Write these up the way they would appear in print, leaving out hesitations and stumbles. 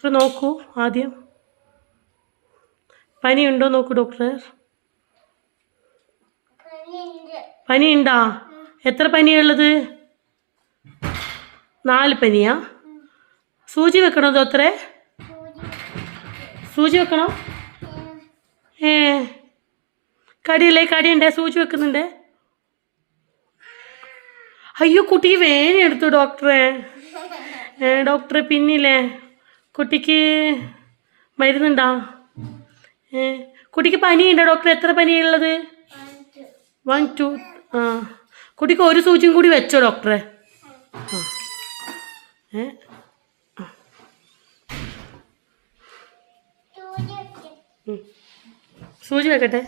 Doctor നോക്കൂ ആദ്യം. പനിയുണ്ടോ നോക്കൂ ഡോക്ടർ. പനിയുണ്ടാ? എത്ര പനിയുള്ളത്? 4 പനിയാ? സൂചി വെക്കണോ ഡോക്ടറെ? സൂചി വെക്കണോ? കടിയല്ലേ? കടിയുണ്ടേ? സൂചി വെക്കുന്നുണ്ടേ? അയ്യോ കുട്ടിക്ക് വേദന എടുത്തു ഡോക്ടറെ. ഡോക്ടറെ പിന്നില്ലേ കുട്ടിക്ക് മരുന്നുണ്ടോ? കുട്ടിക്ക് പനിയുണ്ടോ ഡോക്ടർ? എത്ര പനിയുള്ളത്? 1 2. ആ കുട്ടിക്ക് ഒരു സൂചിയും കൂടി വെച്ചോ ഡോക്ടറെ. സൂചി വെക്കട്ടെ.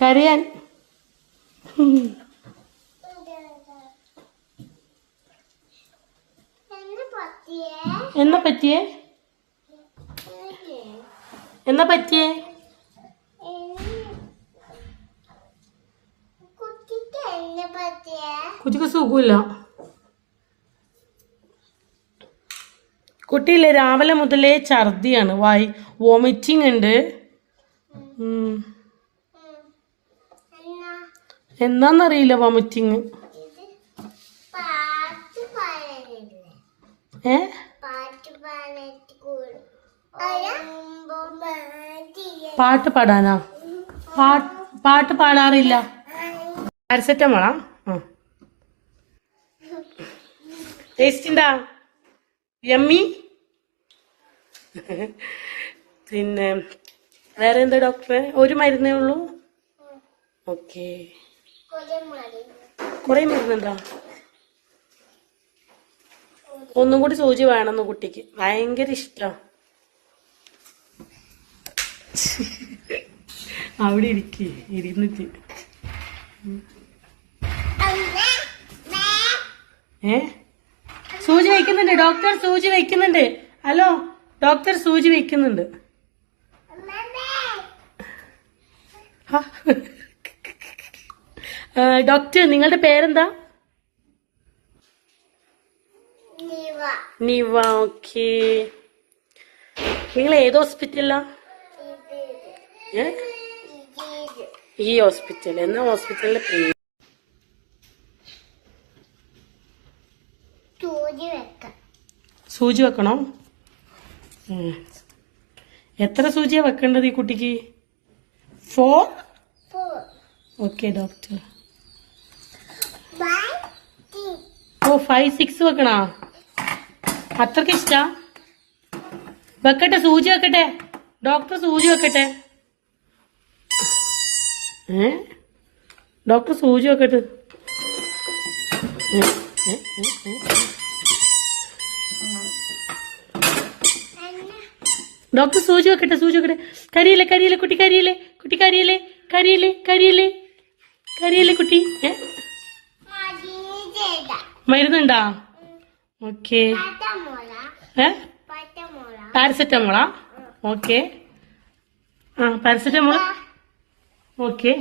കരയാൻ എന്നാ പറ്റിയേ? എന്നാ പറ്റിയേ? കുട്ടിക്ക് സുഖമില്ല. കുട്ടിയില്ലേ രാവിലെ മുതലേ ഛർദിയാണ്, വോമിറ്റിംഗ് ഉണ്ട്. എന്നാന്നറിയില്ല വോമിറ്റിങ്. പാട്ട് പാടാനാ? പാട്ട് പാടാറില്ല. പാരസെറ്റമോളാ? ടേസ്റ്റ് ഉണ്ടാ? യമ്മി. പിന്നെ വേറെ എന്താ ഡോക്ടറെ? ഒരു മരുന്നേ ഉള്ളൂ? ഓക്കെ. കുറെ മരുന്നുണ്ടോ? ഒന്നും കൂടി സൂചി വേണമെന്ന് കുട്ടിക്ക് ഭയങ്കര ഇഷ്ടം. അവിടെ ഇരുന്നിട്ട് സൂചി വയ്ക്കുന്നുണ്ട് ഡോക്ടർ. സൂചി വയ്ക്കുന്നുണ്ട്. ഹലോ ഡോക്ടർ സൂചി വയ്ക്കുന്നുണ്ട്. ഡോക്ടർ നിങ്ങളുടെ പേരെന്താ? നിവ. ഓക്കെ. നിങ്ങൾ ഏത് ഹോസ്പിറ്റലാ? ഈ ഹോസ്പിറ്റൽ. എന്നാ ഹോസ്പിറ്റലിന്റെ പേര്? സൂചി വെക്കണോ? എത്ര സൂചിയാ വെക്കേണ്ടത് ഈ കുട്ടിക്ക്? 4. Okay doctor. 5 6 വെക്കണോ? അത്രക്ക് ഇഷ്ടാ? വെക്കട്ടെ, സൂചി വെക്കട്ടെ ഡോക്ടർ. സൂചി വെക്കട്ടെ. ഡോക്ടർ സൂചി വെക്കട്ടെ. ഡോക്ടർ സൂചി വെക്കട്ടെ. സൂചി വെക്കട്ടെ. കരിയില്ലേ കരിയില്ലേ കുട്ടി? കരിയില്ലേ കുട്ടി? കരിയില്ലേ കരിയില്ലേ കരിയില്ലേ കരിയില്ലേ കുട്ടി? മരുന്നുണ്ടാ? ഓക്കെ. പാരസെറ്റമോളാ? ഓക്കെ. പാരസെറ്റമോൾ. ഓക്കെ.